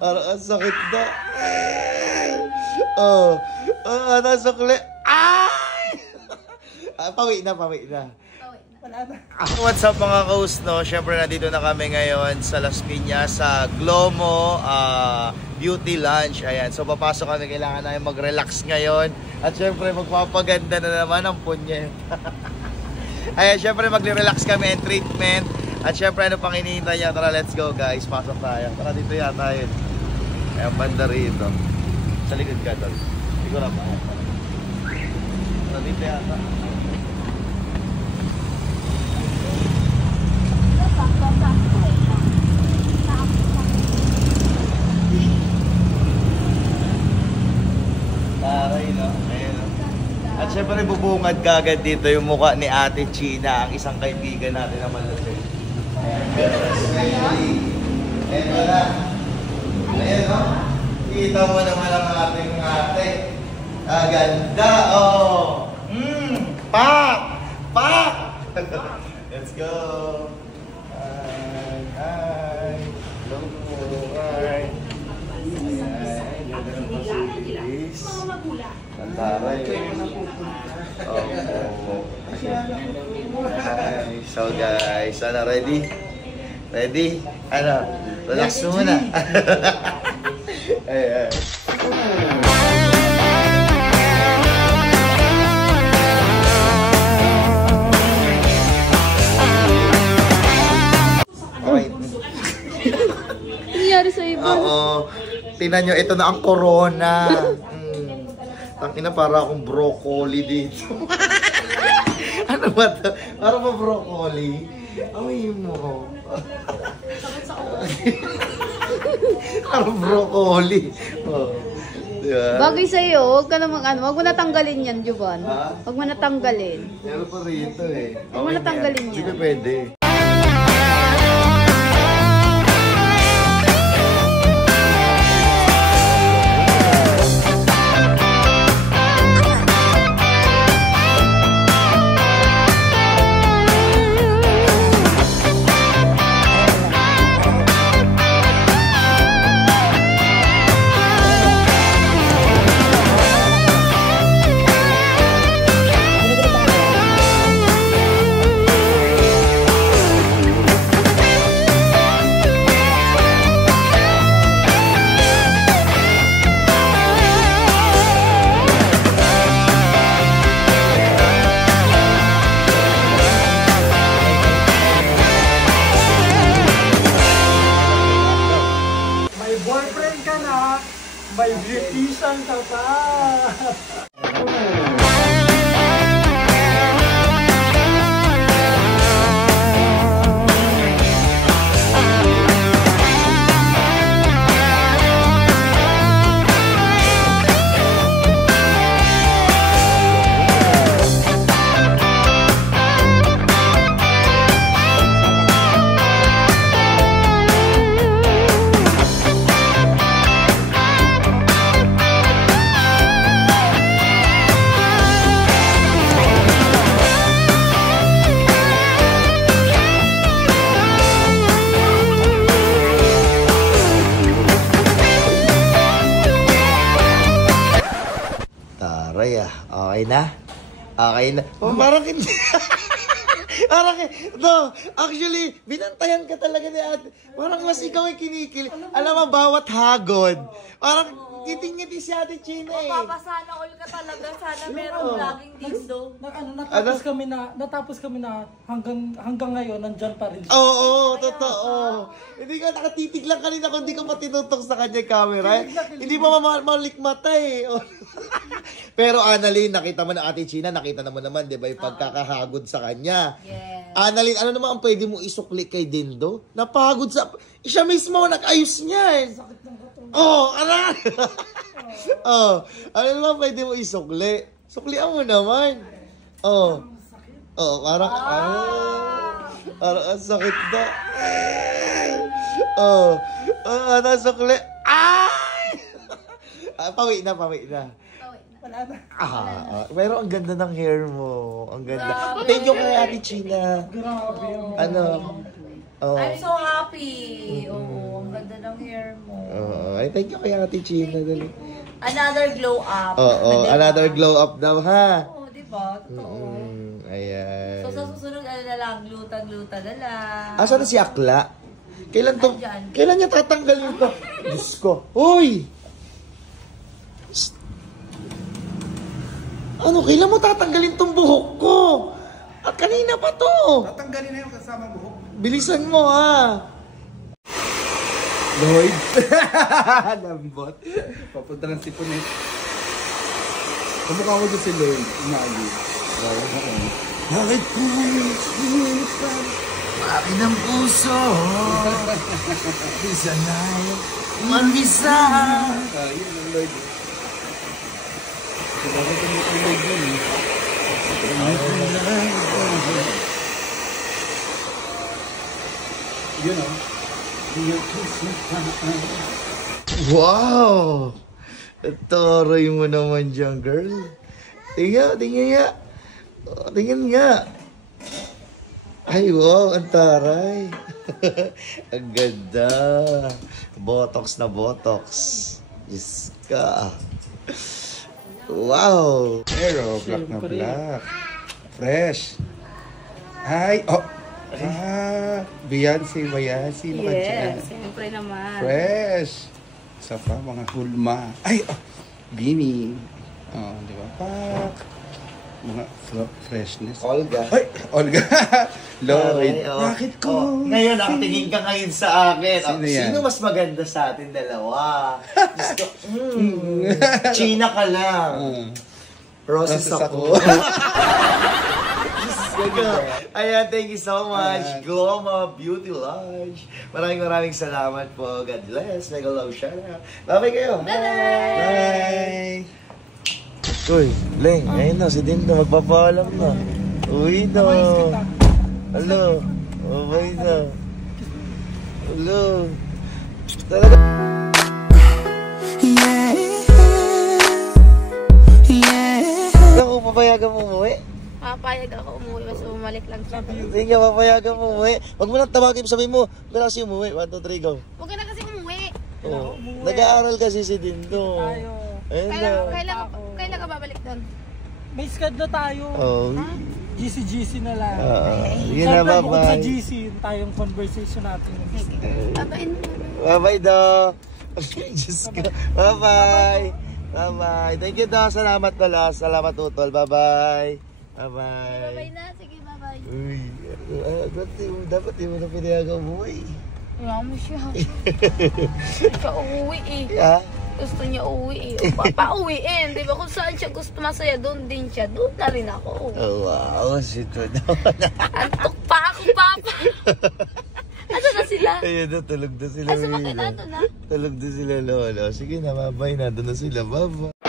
Parang ang sakit na. Oh. Nasukli. Ay! Pawi na. What's up mga kaus, no? Siyempre nandito na kami ngayon sa Las Piñas sa Glomo Beauty Lunch. Ayan, so papasok kami, kailangan namin mag-relax ngayon. At siyempre magpapaganda na naman ang punyet. Ayan, siyempre mag-relax kami and treatment. At siyempre ano pang hinihintay niya? Tara, let's go guys, pasok tayo. Tara, dito yata yun. Ayan, banda rito. Sa likod ka doon. Hindi ko na pa. Tara, dito yata. Taray, no? Ayan, no? At syempre bubungad kagad dito yung mukha ni Ate China, ang isang kaibigan natin na malaki. Ayan. Ayan na. Ayan, no? Kita mo naman ang ating ate. Ganda, oh! Pak! Let's go! Hi! Hello po! Hi! Nantaray. So guys, ano, ready? Ready? Ano? Relax muna. Ay. Nangyari sa iba. Oo. Tingnan nyo, ito na ang corona. Tangina, para akong broccoli dito. Ano ba ito? Para ba broccoli? Amoy mo. Parang broccoli. Oh. Diba? Bagay sa'yo, huwag ka namang wag mo natanggalin yan, Juban. Huwag mo natanggalin. Pero pa rito eh. Huwag mo natanggalin yan. Hindi pwede. May Britisan ka pa! Okay na? Okay na. Oh, parang hindi. Parang, no, actually, binantayan ka talaga ni ate. Parang mas ikaw ay kinikili. Alam mo, bawat hagod. Parang, ngiti-ngiti si Ate China eh. Papasana all ka talaga. Sana meron laging dindo. Natapos kami na hanggang ngayon, nandyan pa rin siya. Oo, totoo. Hindi ka nakatitig lang kanina kung hindi ka matinutok sa kanya camera. Hindi mo malikmata eh. Pero Annalyn, nakita mo na Ate China, nakita naman di ba yung pagkakahagod sa kanya. Yes. Annalyn, ano naman ang pwede mo isukli kay Dindo? Napagod sa... Siya mismo, nag-ayos niya eh. Sakit ng katawan. Oh, aray! Oh, ano naman pwede mo isukli? Suklian mo naman. Oh. Oh, parang... Parang ang sakit na. Oh. Nasukli. Ay! Pawi na. Wala na. Pero ang ganda ng hair mo. Ang ganda. Thank you kay Ate China. Grabe yung... Ano? Oh. I'm so happy. Oo, ang ganda ng hair mo. Thank you kay Ate China. Dali. Another glow up. Oo, Diba? another glow up daw, ha? Oo, diba? Totoo. Ayan. So sa susunod, ano na lang, gluta na lang. Asa na si Akla? Andyan. Kailan niya tatanggalin to? Diyos ko. Uy! Psst. Ano, kailan mo tatanggalin tong buhok ko? At kanina pa to. Tatanggalin na yung kasama buhok. Bilisan mo, ha? Lloyd. Lambot. Papunta ng sipunin. Kumukha ko doon si Lloyd. Umali. Bakit pumisan? Akin ang puso. Bisa na yun. Mambisa. Yun ang Lloyd. Bakit ang Lloyd yun eh? Yun o. Wow! Taray mo naman dyan, girl. Tingnan nga. Tingnan nga. Ay, wow, ang taray. Ang ganda. Botox na botox. Diyos ka. Wow! Pero, black na black. Fresh. Ay, oh. Beyonce, sino ka dyan? siyempre naman. Fresh. Isa pa, mga hulma. Ay, oh. Bini. Oh, di ba? Pak. Mga freshness. Olga. Ay, Olga. Lloyd. Ay, oh. Bakit ko? Oh, ngayon, nakatingin ka ngayon sa akin. Sino yan? Sino mas maganda sa atin dalawa? Gusto, China ka lang. Roses ako. Ayan, thank you so much. Gloma Beauty Lounge. Maraming salamat po. God bless. Mega love shout out. Bye-bye kayo. Bye. Uy, Leng, ngayon na. Si Dindo magpapaalam na. Uwi na. Hello. Bye na. Hello. Talaga. Ako, papayagan mo umuwi? Papayag ako umuwi, basta bumalik lang siya. Sige, papayagan mo umuwi. Huwag mo lang tawagin, sabihin mo, huwag ka na kasi umuwi. 1, 2, 3, go. Huwag ka na kasi umuwi. Oh. Nag-aaral kasi si Dindo. Ayun na. Kailan ka babalik doon? May schedule tayo. Oh. GC na lang. Yun na, Siyempre, bukod sa bye-bye. GC, yun tayong conversation natin. Babain. Bye-bye, Do. Diyos ko. Bye-bye. Bye-bye. Thank you, Do. Salamat, Dolas. Salamat, Utol. Bye-bye. Bye-bye. Bye na, sige bye-bye. Uy, dapat di mo na pinayagang umuwi. Wala mo siya. Siya uuwi eh. Ha? Gusto niya uwi eh. Papauwiin. Di ba kung saan siya gusto masaya, doon din siya. Doon na rin ako. Oh, wow. Sweet mo naman. Antok pa ako, Papa. Ano na sila? Ayun na, tulog na sila. Ay, sumakit na doon na. Tulog na sila, Lolo. Sige na, bye-bye na. Doon na sila. Bye-bye.